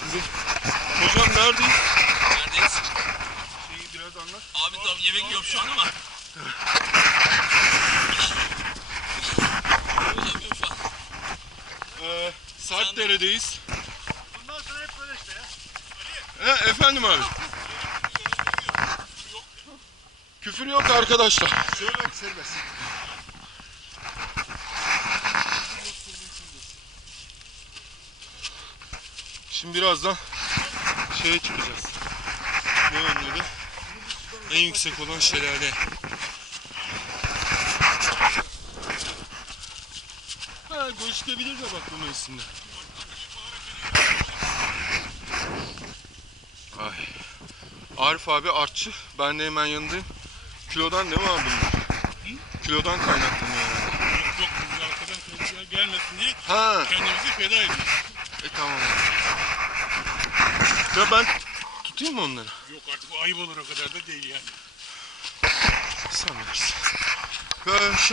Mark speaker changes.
Speaker 1: Şimdi hocam neredeyiz? Neredeyiz? Şeyi biraz anlat.
Speaker 2: Abi tam yemek yiyorum şu, <de. gülüyor> şu an ama.
Speaker 1: Ee, Saat neredeyiz?
Speaker 3: Bundan sonra hep böyle işte ya.
Speaker 1: Ee, e, efendim abi. Küfür yok arkadaşlar. Söylemek serbest. Şimdi birazdan şeye çıkacağız. Ne önleri? En ben yüksek bakıyorum. olan şelale. Ha, gözükebilir de bak bu mevsimde. Ay. Arif abi artçı. Ben de hemen yanındayım. Kilodan ne var bunda? Hı? Kilodan kaynaklanıyor. Yani. Yok
Speaker 3: yok. arkadan kendisi gelmesin diye ha. kendimizi feda ediyoruz. E tamam. Abi.
Speaker 1: Ya ben tutayım mı onları?
Speaker 3: Yok artık ayıp olur o kadar da değil yani.
Speaker 1: Sen bilirsin. Ee, şey...